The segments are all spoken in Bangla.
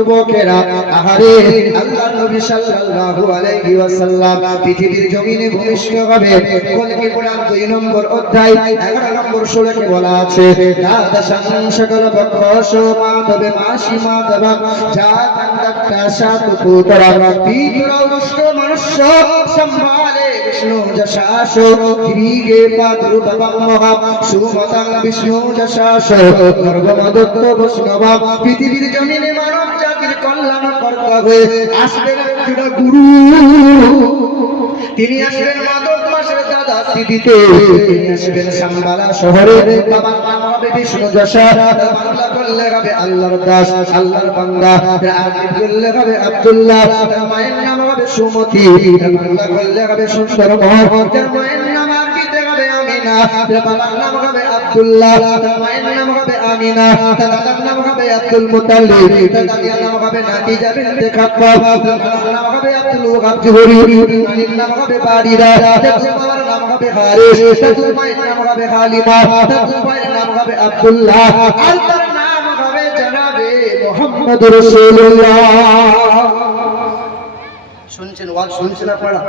যুবকেরা, আহারে আল্লাহর নবী সাল্লাল্লাহু আলাইহি ওয়াসাল্লাম পৃথিবীর জমিনে ভূমিষ্ঠ হবে। কলকি কোরআন 2 নম্বর অধ্যায় 11 নম্বর সূরাতে বলা আছে, দাদাশান সকল বকশ মাধবে মাসি মাধব যা কান্দাটা সাতু পুতরা পিতর দুষ্ট মনুষ্য সম্ভালে বিষ্ণু যশাস গিরিগে পাদ্রু বাবা মহা সুমতাং বিষ্ণু যশাস নরগমদত্ত বৈষ্ণব। পৃথিবীর জমিনে মানব জাতির কল্যাণ কর্তা হয়ে আসবেন একজন গুরু। তিনি আসবেন মাদক মাসের দাদা দিতে, তিনি আসবেন সাম্বালা শহরে। বাবার নাম হবে বিষ্ণু যশা, বাংলা করলে হবে আল্লাহর দাস, আল্লাহর বান্দা। আরবি করলে হবে আব্দুল্লাহ, মায়ের নাম হবে সুমতি, বাংলা করলে হবে সুন্দর মোহন। মায়ের নাম আরবিতে হবে আমিনা, বাবার নাম হবে আব্দুল্লাহ, মায়ের নাম হবে আমিনা, দাদার নাম হবে আব্দুল মুতাল্লিব, দাদির নাম হবে নাতিজা বিনতে খাব্বাব, বাবার নাম হবে আব্দুল ওয়াহাব জুহরি, মায়ের নাম হবে বারিরা, বাবার নাম হবে হারিস, দাদুর মায়ের নাম হবে হালিমা, দাদুর ভাইয়ের নাম হবে আব্দুল্লাহ, আর তার নাম হবে জনাবে মুহাম্মদুর রাসূলুল্লাহ। শুনছেন ওয়াজ? শুনছেন আপনারা?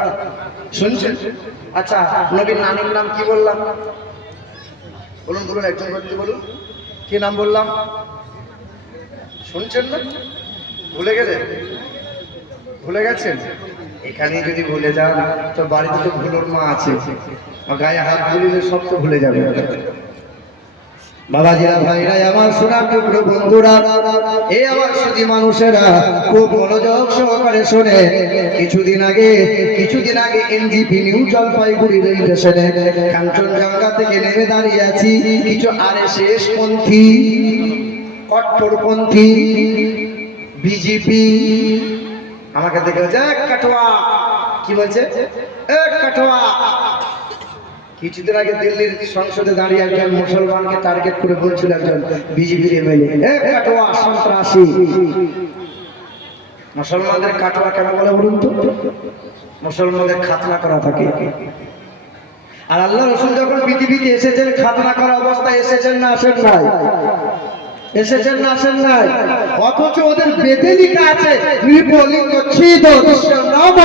শুনছেন? আচ্ছা, নবীর নামের নাম কি বললাম? বলুন বলুন, একজন করতে বলুন, কি নাম বললাম? শুনছেন না? ভুলে গেলেন? ভুলে গেছেন? এখানে যদি ভুলে যান তো বাড়িতে তো ভুলোর মা আছে, গায়ে হাত বুলিলে সব তো ভুলে যাবে। বাবাজিরা, ভাইরা আমার, শোনার টুকরো বন্ধুরা, এই আমার সুধী মানুষেরা খুব মনোযোগ সহকারে শোনে। কিছুদিন আগে এনজিপি নিউ জলপাইগুড়ি রেল স্টেশনে কাঞ্চনজঙ্ঘা থেকে নেমে দাঁড়িয়ে আছি কিছু আরএসএস পন্থী, কট্টরপন্থী, বিজেপি আমাকে দেখে বলছে, কাটোয়া। কি বলছে? কাটোয়া। কিছুদিন আগে দিল্লির সংসদে দাঁড়িয়ে একজন মুসলমানকে টার্গেট করে বলছিল একজন বিজেপির এমএলএ, কাটোয়া সন্ত্রাসী। মুসলমানদের কাটোয়া কেন বলে বলুন তো? মুসলমানদের খাতনা করা থাকে। আর আল্লাহ রাসূল যখন পৃথিবীতে এসেছেন, খাতনা করা অবস্থায় এসেছেন না আসেন নাই? এসেছেন না আসেন নাই? অথচ ওদের বেদে লেখা আছে, নৃপলিঙ্গ ছিদ নাম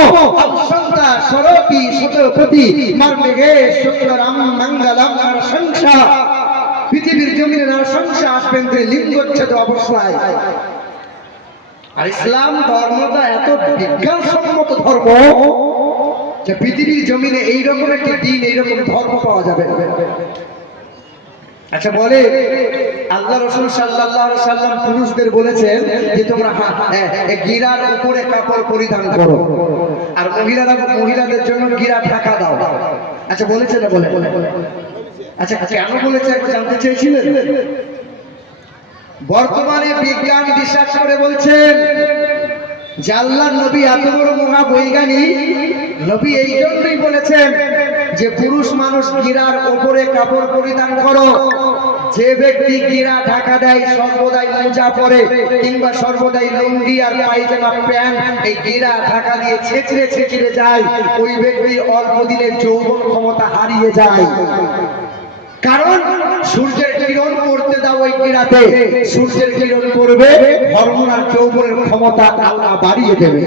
অসন্তা সরতি সতপতি মার্মেঘে শুক্ররাম মঙ্গলম নরসংসা। পৃথিবীর জমিনে নরসংসা আসবেন লিঙ্গচ্ছেদ অবস্থায়। আর ইসলাম ধর্মটা এত বিজ্ঞানসম্মত ধর্ম যে পৃথিবীর জমিনে এইরকম একটি দিন, এইরকম ধর্ম পাওয়া যাবে। আচ্ছা, বলে আল্লাহ রাসূল সাল্লাল্লাহু আলাইহি সাল্লাম পুরুষদের বলেছেন যে তোমরা গিরার উপরে কাপড় পরিধান করো, আর মহিলাদের জন্য গিরা ঢাকা দাও। আচ্ছা, বলেছে না? বলে। আচ্ছা, কেন বলেছে একবার জানতে চেয়েছিলেন? বর্তমানে বিজ্ঞান রিসার্চ করে বলছেন যে আল্লাহর নবী এত বড় মহা বৈজ্ঞানিক নবী, এই জন্যই বলেছেন যে পুরুষ মানুষ গিরার উপরে কাপড় পরিধান করো। যে ব্যক্তি গিরা ঢাকা দেয়, সর্বদাই মোজা পরে কিংবা সর্বদাই লুঙ্গি আর পায়জামা প্যান্ট এই গিরা ঢাকা দিয়ে ছেঁচড়ে যায়, ওই ব্যক্তি অল্প দিনের যৌবন ক্ষমতা হারিয়ে যায়। কারণ সূর্যের কিরণ পড়তে দাও ওই গিরাতে, সূর্যের কিরণ পড়বে, হরমোন আর যৌবনের ক্ষমতা আল্লাহ বাড়িয়ে দেবে।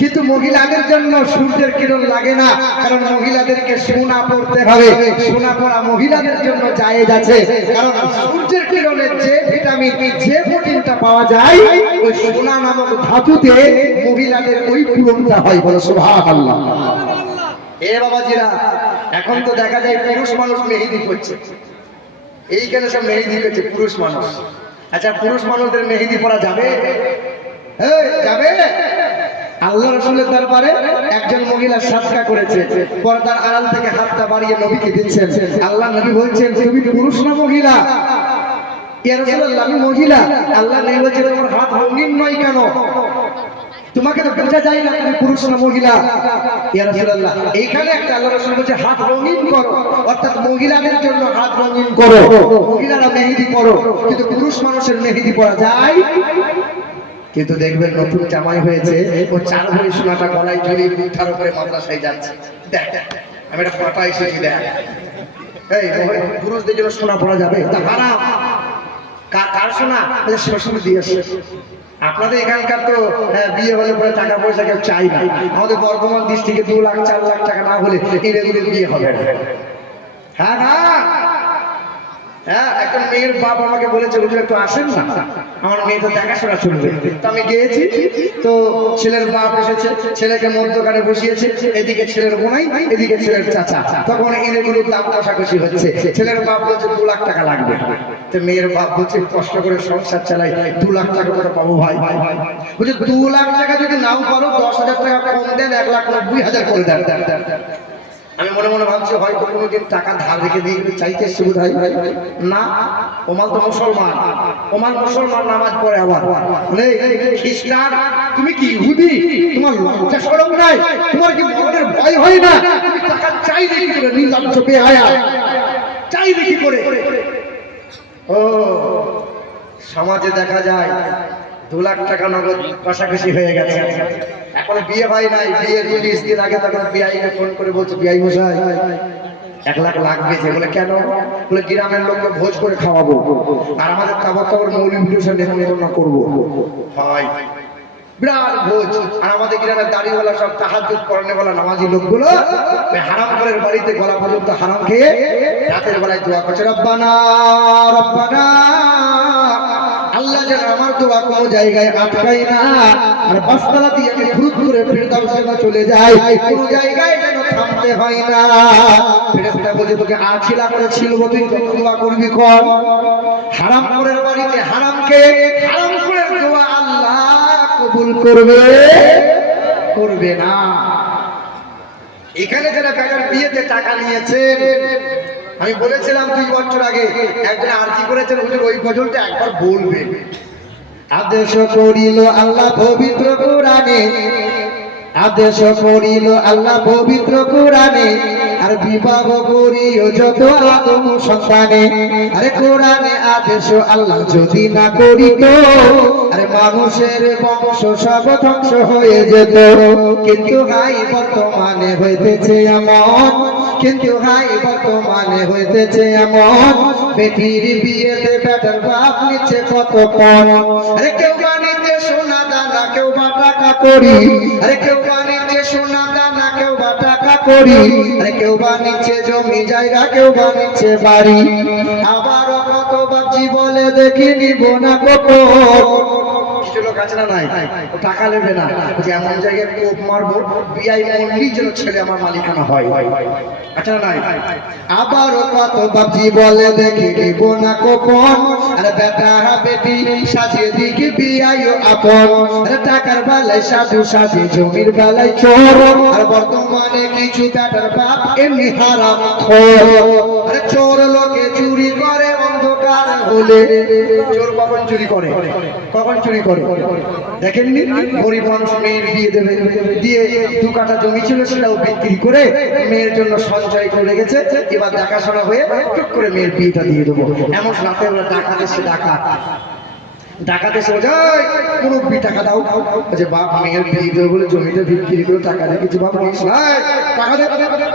কিন্তু মহিলাদের জন্য সূর্যের কিরণ লাগে না, কারণ মহিলাদেরকে সোনা পড়তে হবে। সোনা পরা মহিলাদের জন্য জায়েজ আছে, কারণ সূর্যের কিরণের যে ভিটামিন, যে প্রোটিনটা পাওয়া যায় ওই সোনা নামক ধাতুতে মহিলাদের ওই পূরণটা হয়। বলো সুবহানাল্লাহ। এ বাবাজিরা, এখন তো দেখা যায় পুরুষ মানুষ মেহেদি করছে, এইখানে সব মেহেদি করছে পুরুষ মানুষ। আচ্ছা, পুরুষ মানুষদের মেহেদি পরা যাবে? যাবে? আল্লাহ রাসূলের দরবারে একজন মহিলা সাদকা করেছে, পর্দার আড়াল থেকে হাতটা বাড়িয়ে নবীকে দিচ্ছেন। আল্লাহ নবী বলছেন, তুমি পুরুষ না মহিলা? ইয়া রাসূলুল্লাহ, আমি মহিলা। আল্লাহ নবী বলছেন, তোমার হাত রঙিন নয় কেন? তোমাকে তো বোঝা যায় না তুমি পুরুষ না মহিলা। ইয়া রাসূলুল্লাহ, এইখানে একটা আল্লাহ রাসূল বলছে হাত রঙিন করো, অর্থাৎ মহিলাদের জন্য হাত রঙিন করো, মহিলারা মেহেদি পরো। কিন্তু পুরুষ মানুষের মেহেদি পরা যায়? কিন্তু দেখবেন নতুন জামাই হয়েছে, ও 4 ভরি সোনাটা গলায় ঝুলিয়ে উঠার উপরে মাদ্রাসায় যাচ্ছে। দেখ, আমি একটা পাটা এসেছি, দেখ। এই পুরুষদের জন্য সোনা পরা যাবে? তা হারাম। কার শোনা? শ্বশুর দিয়েছে। আপনাদের এখানকার তো বিয়ে হলে পরে টাকা পয়সা কেউ চাই না। আমাদের বর্ধমান ডিস্ট্রিক্টে 2 লাখ 4 লাখ টাকা না হলে এগুলো বিয়ে হবে না। হ্যাঁ না, হ্যাঁ, একটা মেয়ের বাপ আমাকে বলেছে হুজুর একটু আসেন না, আমার মেয়ে তো দেখাশোনা চলবে। তো আমি গিয়েছি, তো ছেলের বাপ এসেছে, ছেলেকে মধ্যখানে বসিয়েছে, এদিকে ছেলের বোনাই, এদিকে ছেলের চাচা। তখন এগুলোর দাম কষাকষি হচ্ছে। ছেলের বাপ বলছে 2 লাখ টাকা লাগবে। তো মেয়ের বাপ বলছে কষ্ট করে সংসার চালাই, 2 লাখ টাকা কোথা পাবো ভাই? বলছে 2 লাখ টাকা যদি নাও পারো 10,000 টাকা কম দেন, 1,90,000 করে দেন। আমি মনে মনে ভাবছি হয়তো কোনোদিন টাকা ধার রেখে দিয়ে চাইতে সুবিধা হয় না। ওমান তো মুসলমান, ওমান মুসলমান, নামাজ পড়ে আবার খ্রিস্টান। তুমি কি ইহুদি? তোমার লজ্জা শরম নাই? তোমার কি মনের ভয় হয় না? তুমি টাকা চাইলে কি করে? নির্লজ্জ বেহায়া চাইলে কি করে? ও সমাজে দেখা যায় 2 লাখ টাকা নগদ কষাকষি হয়ে গেছে। এখন বিয়ে হয় নাই, বিয়ে 20 দিন আগে তখন বিআইকে ফোন করে বলছে বিআই মশাই 1 লাখ লাগবে। বলে কেন? বলে গ্রামের লোককে ভোজ করে খাওয়াবো, আর আমাদের তাবর মৌলিক ভিডিও নেমন্তন্ন করবো। হয় বিরাট ভোজ, আর আমাদের গ্রামের দাড়িওয়ালা সব তাহাজ্জুদ পড়নেওয়ালা নামাজি লোকগুলো হারাম করে বাড়িতে গলা পর্যন্ত হারাম খেয়ে রাতের বেলায় দোয়া করছে, রব্বানা রব্বানা, আল্লাহ যেন আমার দোয়া কোনো জায়গায় আটকাই না, আর পাঁচতলা দিয়ে আমি ঘুরুত করে ফেরদাউসে চলে যাই, কোনো জায়গায় যেন থামতে হয় না। ফেরেশতা বলছে তোকে আছিলা করে ছিলব, তুই কত দোয়া করবি কর? হারাম করে বাড়িতে হারাম খেয়ে হারাম করে দোয়া আল্লাহ কবুল করবে করবে না। এখানে যারা বেটার বিয়েতে টাকা নিয়েছেন, আমি বলেছিলাম 2 বছর আগে একজন আরজি করেছেন হুজুর ওই গজলটা একবার বলবেন। আদেশ করিল আল্লাহ পবিত্র কোরআনে, আদেশ করিল আল্লাহ পবিত্র কোরআনে, আর বিবাহ করিও যত আদম সন্তানে। আরে কোরআনে আদেশ আল্লাহ যদি না করিত, আরে মানুষের বংশ সব ধ্বংস হয়ে যেত। কিন্তু হাই বর্তমানে হইতেছে এমন, কিন্তু হাই বর্তমানে হইতেছে এমন, বেটির বিয়েতে বেটার বাপ নিচ্ছে কত কম। আরে কেউ বানিতে সোনা দানা, কেউ বা টাকা করি, আরে কেউ বানিতে সোনা দানা, কেউ বা টাকা করি, আরে কেউ বানিচ্ছে জমি জায়গা, কেউ বানিচ্ছে বাড়ি। আবারও কত বাপজি বলে দেখি নিব না কত। কিছু লোক আছে না নাই, টাকা নেবে না, যে এমন জায়গায় কোপ মারবো বিআই মন্ডি যেন ছেলে আমার মালিকানা হয়। আচ্ছা নাই, আবারও কত বাপজি বলে দেখি নিব না কোপন, আরে বেটা বেটি সাজিয়ে দিকে বিআই আপন। আরে টাকার বেলায় সাধু সাজে, জমির বেলায় চোর, আর বর্তমানে কিছু বেটার বাপ এমনি হারাম খোর। আরে চোর লোকে চুরি করে অন্ধকার হলে। চোর কখন চুরি করে? কখন চুরি করে দেখেননি? গরিব মানুষ মেয়ের বিয়ে দেবে, দিয়ে 2 কাঠা জমি ছিল সেটাও বিক্রি করে মেয়ের জন্য সঞ্চয় করে রেখেছে, এবার দেখাশোনা হয়ে টুক করে মেয়ের বিয়েটা দিয়ে দেবো। এমন রাতে ডাকাত এসে ডাকাতে সোজাই মুরব্বী টাকা দাও, যে বাপ মেয়ের বিয়ে দেবে বলে জমিটা বিক্রি করে টাকা রেখেছে, বাপ নিস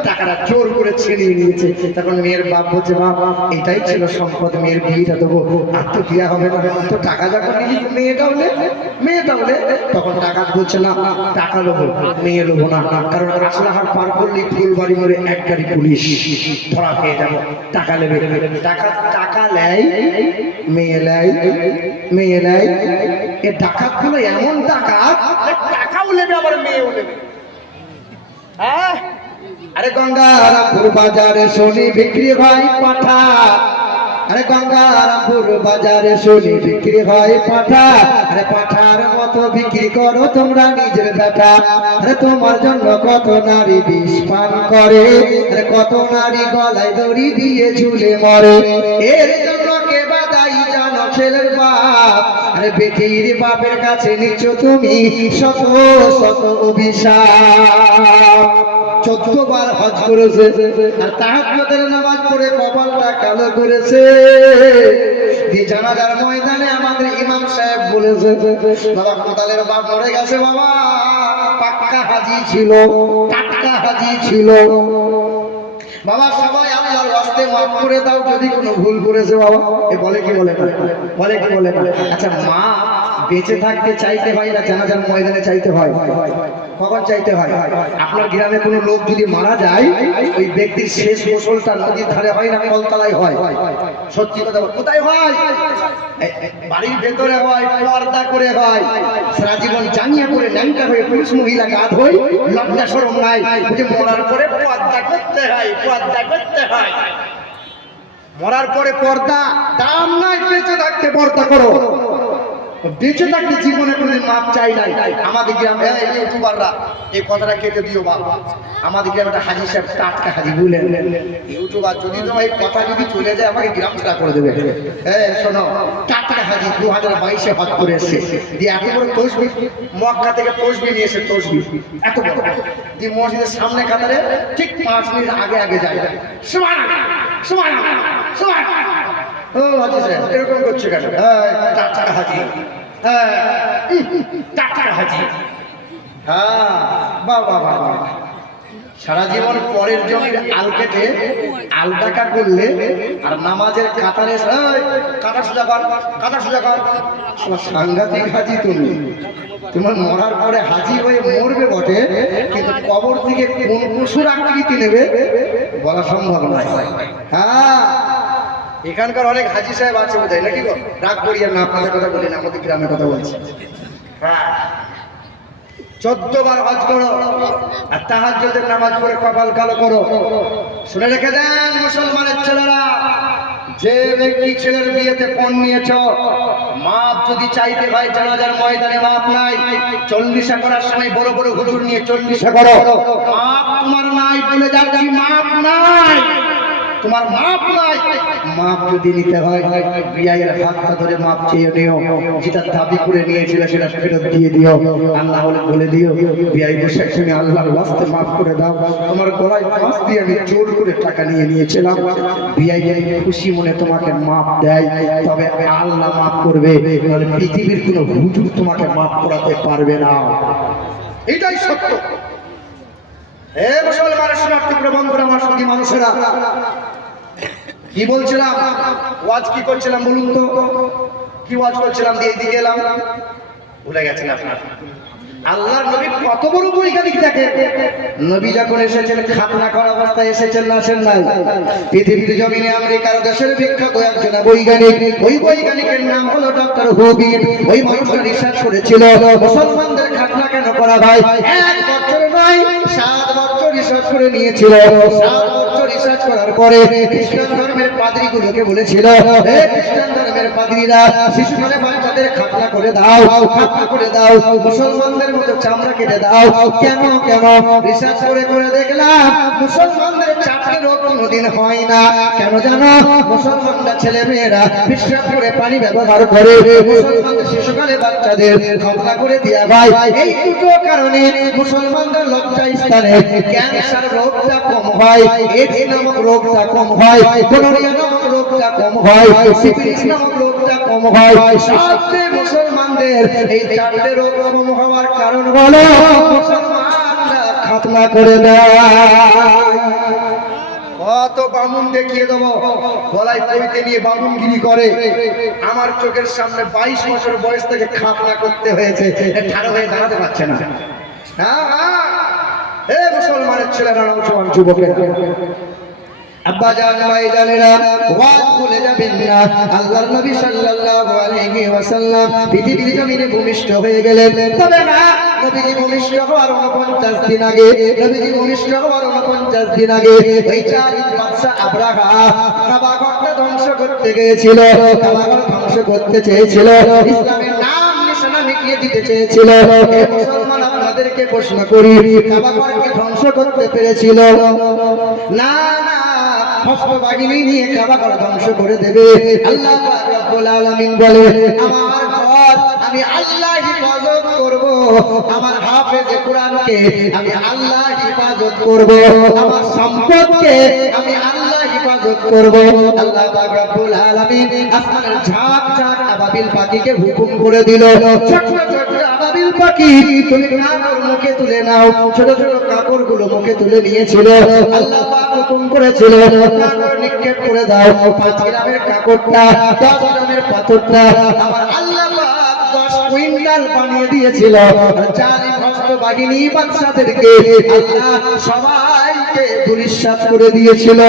টাকাটা জোর করে ছিনিয়ে নিয়েছে। তখন মেয়ের বাপ বলছে বাপ এটাই ছিল সম্পদ, মেয়ের বিয়েটা দেবো, আর তো দেওয়া হবে না, তো টাকা যখন নিলি মেয়েটাও নে। তখন টাকা বলছে না, টাকা লোবো, মেয়ে লোবো না, কারণ আসলাহার পার করলেই ফুলবাড়ি মোড়ে 1 গাড়ি পুলিশ ধরা পেয়ে যাবো। টাকা নেবে, টাকা নেয়, মেয়ে নেয়, মেয়ে নেয়। এ ডাকাত গুলো এমন ডাকাত, টাকাও নেবে আবার মেয়েও নেবে। হ্যাঁ, আরে গঙ্গারামপুর বাজারে শুনি বিক্রি হয় পাঠা, আরে গঙ্গারামপুর বাজারে শুনি বিক্রি হয় পাঠা, আরে পাঠার মতো বিক্রি করো তোমরা নিজের বেটা। আরে তোমার জন্য কত নারী বিষ পান করে, আরে কত নারী গলায় দড়ি দিয়ে ঝুলে মরে। এর জন্য কে বাদাই জানো? ছেলের বাপ। আরে বেটির বাপের কাছে নিচ্ছ তুমি শত শত অভিশাপ। 14 বার হজ করেছে, আর তাহাজ্জুদের নামাজ পড়ে কপালটা কালো করেছে। এই জানাজার ময়দানে আমাদের ইমাম সাহেব বলেছে বাবা কোদালের বাপ মরে গেছে, বাবা পাক্কা হাজি ছিল, টাটকা হাজি ছিল। বাবা সবাই আল্লাহর ওয়াস্তে মাফ করে দাও যদি কোনো ভুল করেছে বাবা। এ বলে কি বলে না? বলে কি বলে না? আচ্ছা মা বেঁচে থাকতে চাইতে হয় না জানাজার ময়দানে চাইতে হয়? কখন চাইতে হয়? আপনার গ্রামে কোনো লোক যদি মারা যায় ওই ব্যক্তির শেষ গোসলটা নদীর ধারে হয় না কলতলায় হয়? সত্যি কথা বল, কোথায় হয়? বাড়ির ভেতরে হয়, পর্দা করে হয়। সারা জীবন জাঙ্গিয়া করে ন্যাংটা হয়ে পুরুষ মহিলা গা ধোয়, লজ্জা শরম নাই, যে মরার পরে পর্দা করতে হয়, পর্দা করতে হয়। মরার পরে পর্দা দাম নাই, বেঁচে থাকতে পর্দা করো। বেঁচে থাকতে জীবনে কোনোদিন মাপ চাই নাই। আমাদের গ্রামে ইউটিউবাররা এই কথাটা কেটে দিও বাবা। আমাদের গ্রামে একটা হাজি সাহেব, টাটকা হাজি বুঝলেন, ইউটিউবার যদি তোমার এই কথা যদি চলে যায় আমাকে গ্রাম ছাড়া করে দেবে। হ্যাঁ শোনো, টাটকা হাজি 2022-এ হজ করে এসছে, দিয়ে এত বড় তসবি, মক্কা থেকে তসবি নিয়ে এসে, তসবি এত বড়, দিয়ে মসজিদের সামনে কাতারে ঠিক 5 মিনিট আগে আগে যায়। সুবহানাল্লাহ সুবহানাল্লাহ সুবহানাল্লাহ। ও হাজি সাহেব এরকম করছে কেন? হ্যাঁ টাটকা হাজি, হ্যাঁ টাটকা হাজি, হ্যাঁ বাবা বাবা। সারা জীবন পরের জমির আল কেটে আল ডাকা করলে আর নামাজের কাতারে কাটা সোজা কর, কাটা সোজা কর। সাংঘাতিক হাজি তুমি। তোমার মরার পরে হাজি হয়ে মরবে বটে, কিন্তু কবর থেকে কোন পশুর আকৃতি নেবে বলা সম্ভব নয়। হ্যাঁ এখানকার অনেক হাজি সাহেব আছে বোধহয়, নাকি গো? রাগ করিয়েন না, আপনাদের কথা বলি না, আমাদের গ্রামের কথা বলছি। হ্যাঁ 14 বার হজ করো আর তাহাজ্জুদের নামাজ পড়ে কপাল কালো করো। শুনে রেখে দেন মুসলমানের ছেলেরা, যে ব্যক্তি ছেলের বিয়েতে পণ নিয়েছ, মাপ যদি চাইতে হয় জানাজার ময়দানে মাপ নাই। 40 করার সময় বড় বড় হুজুর নিয়ে 40 করো, মাপ তোমার নাই বলে যাচ্ছি, মাপ নাই, তোমার মাপ নাই। মাপ যদি নিতে হয় বিয়ের হাতটা ধরে মাপ চেয়ে নিও, যেটা দাবি করে নিয়েছিল সেটা ফেরত দিয়ে দিও। আল্লাহ বলে দিও বিয়ে বসে তুমি আল্লাহর ওয়াস্তে মাফ করে দাও, তোমার গলায় ফাঁস দিয়ে আমি জোর করে টাকা নিয়ে নিয়েছিলাম। বিয়ে খুশি মনে তোমাকে মাপ দেয়, তবে আল্লাহ মাফ করবে, নাহলে পৃথিবীর কোনো হুজুর তোমাকে মাফ করাতে পারবে না। এটাই সত্য। হে মুসলমানের শরণার্থী বন্ধুরা, আমার সঙ্গী মানুষেরা, কি বলছিলাম? ওয়াজ কি করছিলাম বলুন তো? কি ওয়াজ করছিলাম দিয়ে দিকে এলাম? ভুলে গেছেন আপনারা? আল্লাহর নবী কত বড় বৈজ্ঞানিক দেখে। নবী যখন এসেছেন খাতনা করা অবস্থায় এসেছেন না আসেন নাই? পৃথিবীর জমিনে আমেরিকার দেশের বিখ্যাত একজন বৈজ্ঞানিক, ওই বৈজ্ঞানিকের নাম হলো ডক্টর হুবিন। ওই মানুষটা রিসার্চ করেছিল মুসলমানদের খাতনা কেন করা হয়। 1 বছর নয় 7 বছর রিসার্চ করে নিয়েছিল। 7 বছর রিসার্চ করার পরে খ্রিস্টান ধর্মের পাদ্রীগুলোকে বলেছিল, হে খ্রিস্টান ধর্মের পাদ্রীরা, শিশুকালে বাচ্চাদের খাতনা করে দাও, খাতনা করে দাও, মুসলমানদের মতো চামড়া কেটে দাও। কেন কেন? রিসার্চ করে করে দেখলাম মুসলমানদের 4টে রোগ কোনোদিন হয় না। কেন জানো? মুসলমানরা ছেলে মেয়েরা বিশ্বাস করে পানি ব্যবহার করে, মুসলমানদের শিশুকালে বাচ্চাদের খাতনা করে দেয়া ভাই। এই দুটো কারণে মুসলমানদের লজ্জা স্থানে ক্যান্সার রোগটা কম হয়, এইডস নামক রোগটা কম হয়, গোনোরিয়া নামক রোগটা কম হয়, সিফিলিস নামক রোগটা কম হয়। সবচেয়ে মুসলমানদের এই 4টে রোগ কম হওয়ার কারণ হলো মুসলমানরা খাতনা করে দেয়। কত বামুন দেখিয়ে দেবো, গলায় পইতে নিয়ে বামুনগিরি করে। আমার চোখের সামনে 22 বছর বয়স থেকে খাতনা করতে হয়েছে, ঠাড়ো হয়ে দাঁড়াতে পারছে না। হ্যাঁ হ্যাঁ, হে মুসলমানের ছেলেরা, নওজোয়ান যুবকেরা, আব্বা জান ভাই জানেরা, ওয়াজ ভুলে যাবেন না। আল্লাহর নবী সাল্লাল্লাহু আলাইহি ওয়াসাল্লাম পৃথিবীর জমিনে ভূমিষ্ঠ হয়ে গেলেন। তবে না, নবীজি ভূমিষ্ঠ হওয়ার 49 দিন আগে, নবীজি ভূমিষ্ঠ হওয়ার 49 দিন আগে ওই জালিম বাদশা আব্রাহা কাবা ঘরটা ধ্বংস করতে গিয়েছিল, কাবা ঘর ধ্বংস করতে চেয়েছিল, ইসলামের নাম নিশানা মিটিয়ে দিতে চেয়েছিল। হে মুসলমান, আপনাদেরকে প্রশ্ন করি, কাবা ঘরকে ধ্বংস করতে পেরেছিল? না না, হস্ত বাহিনী নিয়ে কাবা ঘর ধ্বংস করে দেবে। আল্লাহ পাক রব্বুল আলামিন বলে, আমার ঘর আমি আল্লাহ হিফাজত করব, আমার হাফেজে কোরআনকে আমি আল্লাহ হিফাজত করব, আমার সম্পদকে আমি আল্লাহ হিফাজত করব। আল্লাহ পাক রব্বুল আলামিন আসমানের ঝাঁক ঝাঁক আবাবিল পাখিকে হুকুম করে দিল, ছোট ছোট আবাবিল পাখি তুমি কাপড় মুখে তুলে নাও। ছোট ছোট কাপড়গুলো মুখে তুলে নিয়েছিল। আল্লাহ পাক হুকুম করেছিল কাকড় নিক্ষেপ করে দাও 5 গ্রামের কাকড়টা 10 গ্রামের পাথরটা আমার আল্লাহ পাক 10 কুইন্টাল বানিয়ে দিয়েছিল জালিম হস্ত বাহিনী বাদশাদেরকে আল্লাহ সবাইকে ধূলিসাৎ করে দিয়েছিল